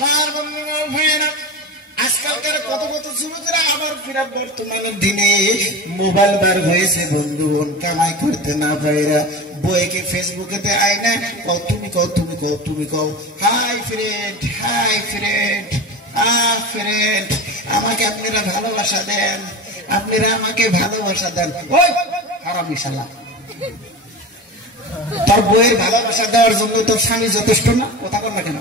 আমার বন্ধু ভাইয়েরা, আজকালকার কত কত যুবকেরা আবার ফিরা বর্তমানের দিনে মোবাইল বার হয়েছে বন্ধু, কামাই করতে না পাইরা বইকে ফেসবুকেতে আয় না, তুমি কও তুমি কও তুমি কও, hi friend hi friend friend, আমাকে আপনারা ভালোবাসা দেন, আপনারা আমাকে ভালোবাসা দেন। ওই হারামি শালা, তোর বইয়ের ভালোবাসা দেওয়ার জন্য তোর স্বামী যথেষ্ট না? কথা বল না কেন?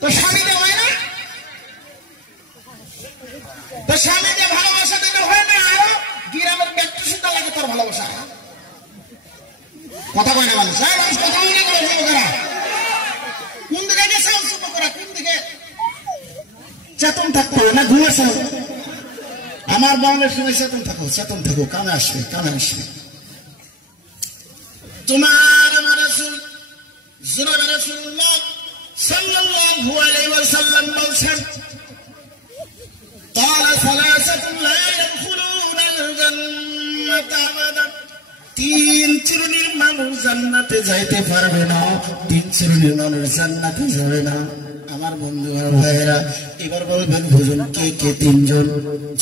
তোর স্বামী দিয়ে হয় না? তোর স্বামী দিয়ে ভালোবাসা দিতে হয় না? আরো গ্রামের ব্যক্তি সুন্দর লাগে তোর ভালোবাসা। কথা বলে মানুষ, কথা মনে করে যুবকেরা কোন দিকে গেছে? যুবকরা কোন দিকে চেতন থাকতে হবে না ঘুমেছে? আমার বাংলার সময় চেতন থাকো, চেতন থাকো, কানে আসবে কানে আসবে। তোমার আমার রাসূল জনাব রাসূলুল্লাহ সাল্লাল্লাহু আলাইহি ওয়াসাল্লাম বলেছেন, قال ثلاثة لا يدخلون الجنة أبدا, তিন শ্রেণীর মানুষ জান্নাতে যাইতে পারবে না, তিন শ্রেণীর মানুষ জান্নাতে যাবে না। আমার বন্ধু ভাইয়েরা, এবার বলবেন হুজুর কে কে তিনজন?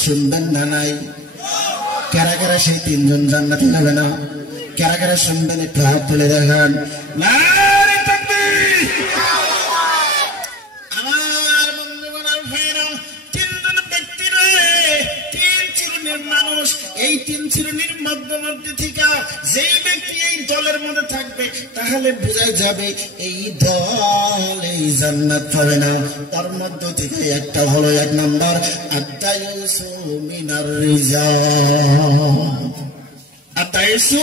শুনবেন না নাই? কারা কারা সেই তিনজন জান্নাতে যাবে না? কারা কারা শুনবেন একটু হাত তুলে দেখান। নারে তাকবীর! আমার বন্ধু ভাইয়েরা, তিনজন ব্যক্তি রয়ে তিন শ্রেণীর মানুষ, এই তিন শ্রেণীর মধ্যে থেকে যেই ব্যক্তি এই দলের মধ্যে থাকবে তাহলে বোঝা যাবে এই দল এই জান্নাত পাবে না। তার মধ্য থেকে একটা হলো, এক নম্বর আদায়ুসু মিনার রিজাল, আদায়ুসু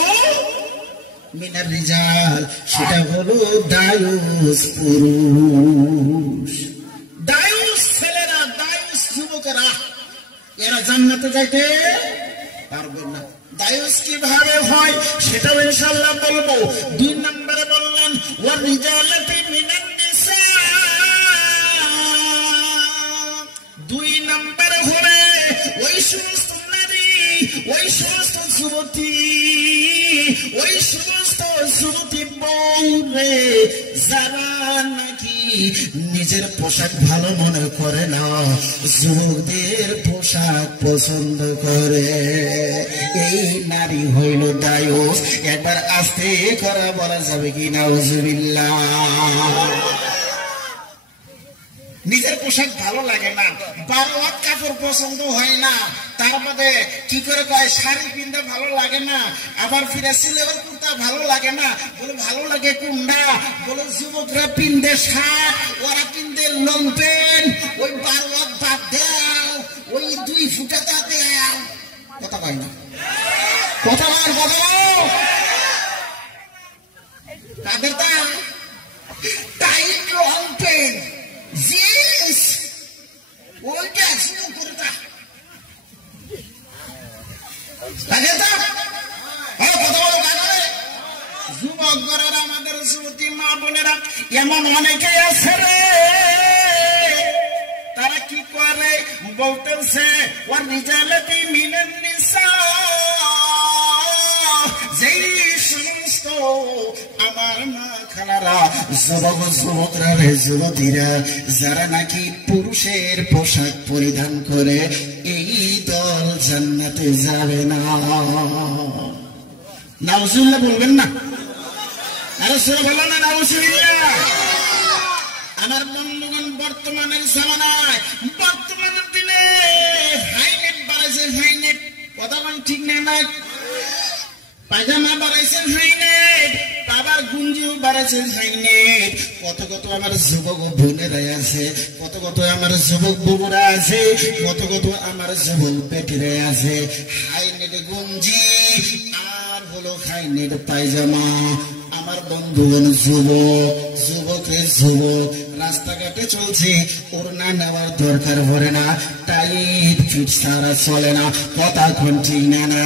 মিনার রিজাল, সেটা হলো দায়ুস পুরুষ, দায়ুস ছেলেরা, দায়ুস যুবকেরা, এরা জান্নাতে যাইতে পারবে না। দায়ুস কিভাবে হয় সেটাও ইনশাআল্লাহ বলবো। দুই নম্বরে বললেন ওয়া রিজালাতি মিনান নিসা, দুই নম্বরে হবে ওই সমস্ত নারী, ওই সমস্ত যুবতী, ওই সমস্ত যুবতী বউরে যারা নাকি নিজের পোশাক ভালো মনে করে না, যুবকদের পোশাক পছন্দ করে, এই নারী হইল দায়ুস। একবার আস্তে করা বলা যাবে কি নাউজুবিল্লাহ? নিজের পোশাক ভালো লাগে না, বারোয়াত কাপড় পছন্দ হয় না, তার মধ্যে কি করে কয় শাড়ি পিনতে ভালো লাগে না, আবার ফিরে সিলেবার কুর্তা ভালো লাগে না, বলে ভালো লাগে কোনটা? বলে যুবকরা পিনতে শার্ট, ওরা পিনতে লং প্যান্ট, ওই বারোয়াত বাদ দাও, ওই 2 ফুটাটা দাও। কথা কয় না? কথা বল, কথা বল। তাদের তা টাইট লং প্যান্ট, জিন্স, ওইটা শুরু করে তা তাদের তা কথা বলো কাজে। যুবক ঘরের আমাদের যুবতী মা বোনেরা এমন অনেকে আছে রে, তারা কি করে বলতেছে ওয়া রিজালাতি মিনান নিসা, যেই সমস্ত আমার মা খালারা, যুবক যুবকরা, যুবতীরা যারা নাকি পুরুষের পোশাক পরিধান করে, এই দল জান্নাতে যাবে না। নাউজুবিল্লাহ বলবেন না? আরে সুরা বলো না নাউজুবিল্লাহ। আমার বন্ধুগণ, বর্তমানের জামানায়, বর্তমানের দিনে হাইনেট বাড়াইছে, হাইনেট, কথা বল ঠিক না? নাই পায়জামা বাড়াইছে হাইনেট, বাবার গুঞ্জিও বাড়াইছে হাইনেট। কত কত আমার যুবক বোনেরা আছে, কত কত আমার যুবক বউরা আছে, কত কত আমার যুবক পেটিরা আছে, হাইনেট গুঞ্জি আর হলো হাইনেট পায়জামা। আমার বন্ধুগণ, যুবক যুবকের যুবক রাস্তাঘাটে চলছে, ওড়না নেওয়ার দরকার পড়ে না, টাইট ফিট ছাড়া চলে না। কথা কোন ঠিক না? না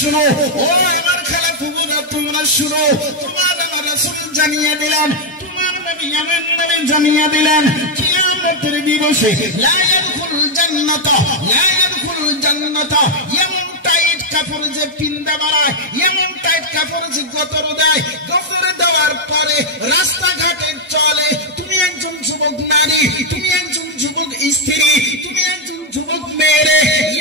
শুনো, ও আমার খালা ফুফুরা, তোমরা শুনো, তোমার আমার রাসূল জানিয়ে দিলেন, তোমার নবী আমার নবী জানিয়ে দিলেন, কিয়ামতের দিবসে লা ইয়াদখুলুল জান্নাত জান্নাত লা ইয়াদখুলুল জান্নাত, এমন টাইট কাপড় যে পিন্দা বাড়ায়, এমন টাইট কাপড় যে গতর দেয়, গতর দেওয়ার পরে রাস্তাঘাটে চলে। তুমি একজন যুবক নারী, তুমি একজন যুবক স্ত্রী, তুমি একজন যুবক মেয়ে,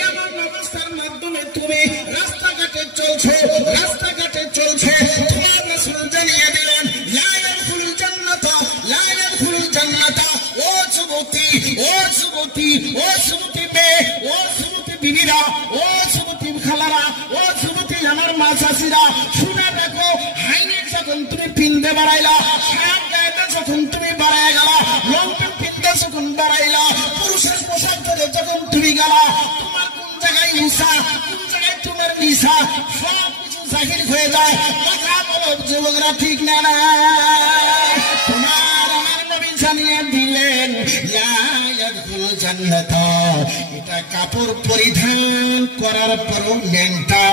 এমন অবস্থার মাধ্যমে তুমি রাস্তাঘাটে চলছো, রাস্তাঘাটে চলছো, তোমার রাসূল জানিয়ে দিলেন লা ইয়াদখুলুল জান্নাত, লা ইয়াদখুলুল জান্নাত। ও যুবতী, ও যুবতী, ও যুবতী মেয়ে, ও যুবতী বিবিরা, ও যুবতী খালারা, ও যুবতী আমার মা চাচিরা, শুনে দেখো, হাইনেক যখন তুমি পিন্দে বাড়াইলা, সাপ গায়েতে যখন তুমি বাড়াই গেলা, লঙ্ঘন পিন্দে যখন বাড়াইলা, পুরুষের পোশাক ধরে যখন তুমি গেলা, তোমার কোন জায়গায় নিশা, কোন জায়গায় তোমার নিশা, সব কিছু জাহির হয়ে যায়। কথা বলো যুবকরা, ঠিক না না? তোমার আমার নবী জানিয়ে দিলেন লা ইয়াদখুলুল জান্নাত, এটা কাপড় পরিধান করার পরও ন্যাংটা,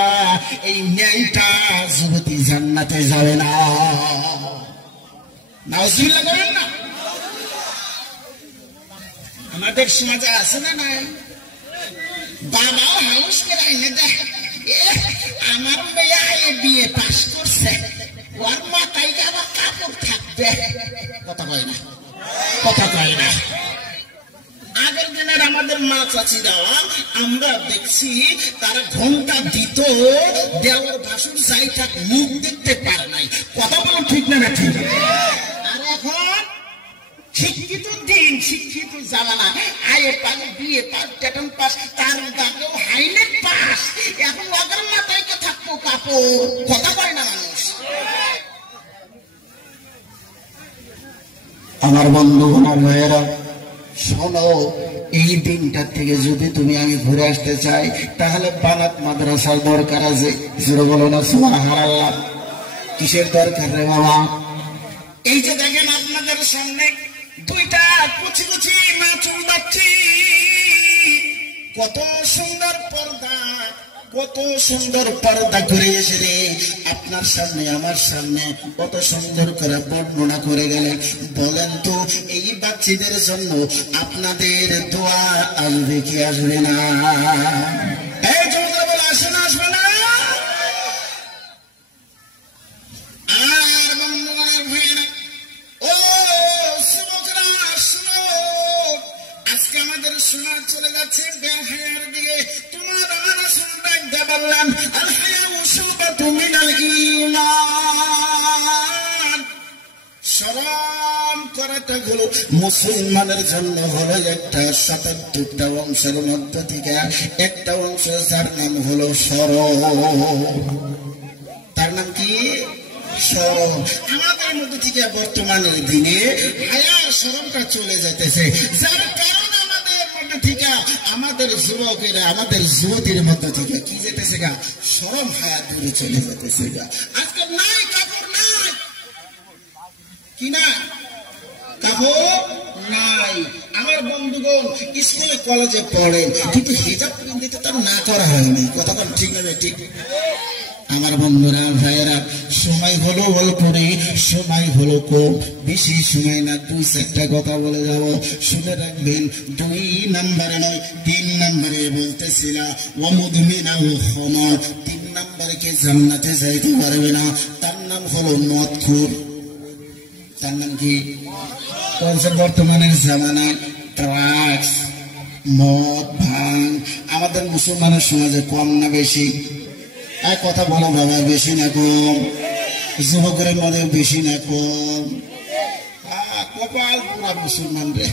এই ন্যাংটা যুবতী জান্নাতে যাবে না। নাউজুবিল্লাহ করেন না? আমাদের সমাজে আছে না নাই? বাবাও হাউস করে এনে দেয়, আমার মেয়ে বিয়ে পাস করছে, ওর মাথায় আবার কাপড় থাকবে। কথা কয় না, কথা কয় না। আগের দিনের আমাদের মা চাচিরা আমরা দেখছি তারা ঘন্টা দিত, দেওয়ার ভাষণ যাই থাক মুখ দেখতে পারে নাই। কথা বলো ঠিক না? ঠিক। আর এখন শিক্ষিত দিন, শিক্ষিত জামানা, আয়ে পাস, বিয়ে পাস, টেটন পাস, তার দাকেও হাইনেক পাস, এখন ওদের মাথায় কে থাকবো কাপড়। কথা কয় না মানুষ? আমার বন্ধুগণ ভাইয়েরা শোনো, এই দিনটার থেকে যদি তুমি আমি ঘুরে আসতে চাই, তাহলে বানাত মাদ্রাসার দরকার আছে। জোরে বলো না সুবহানাল্লাহ। কিসের দরকার রে বাবা? এই যে দেখেন আপনাদের সামনে দুইটা কুচি কুচি নাচুর বাচ্চি, কত সুন্দর পর্দা, কত সুন্দর পর্দা করে এসে রে আপনার সামনে আমার সামনে কত সুন্দর করে বর্ণনা করে গেলেন। বলেন তো এই বাচ্চাদের জন্য আপনাদের দোয়া আসবে কি আসবে না? এই জোরে বলে আসে না, আসবে না? আর বন্ধুগণ ভাইয়েরা, ও যুবকরা শুনো, আজকে আমাদের শোনা চলে যাচ্ছে বেহায়ার দিকে। তোমার আমার রাসূল ডাকতে বললেন আল হায়াউ শুবাতুম মিনাল ঈমান, শরম করাটা হলো মুসলমানের জন্য হলো একটা ৭৭টা অংশের মধ্য থেকে একটা অংশ, যার নাম হলো শরম। তার নাম কি? শরম। আমাদের মধ্যে থেকে বর্তমানের দিনে হায়া শরমটা চলে যেতেছে, যার কারণে আমাদের মধ্যে থেকে আমাদের যুবকেরা, আমাদের যুবতীর মধ্যে থেকে কি যেতেছে গা? শরম হায়া দূরে চলে যেতেছে গা। আজকে নাই কাপড়, নাই কি না? কাপড় নাই। আমার বন্ধুগণ স্কুলে কলেজে পড়েন, কিন্তু হিজাব পিন্দিতে তার না করা হয়নি। কথা বল ঠিক না? ঠিক। আমার বন্ধুরা ভাইয়েরা, সময় হলো অল্পরে, সময় হলো কম, বেশি সময় না, ২-৪টা কথা বলে যাব, শুনে রাখবেন। ২ নম্বরে নয়, ৩ নম্বরে বলতেছিলাম ওয়ামুদমিনাল খামার, ৩ নম্বরে কে জান্নাতে যাইতে পারবে না, তার নাম হলো মদখোর। তার নাম কি? বর্তমানের জামানায় ড্রাগস, মদ, ভাঙ আমাদের মুসলমানের সমাজে কম না বেশি? এক কথা বলো বাবা, বেশি না কম? যুবকের মধ্যে বেশি না কম? কপাল পুরা মুসলমান রে।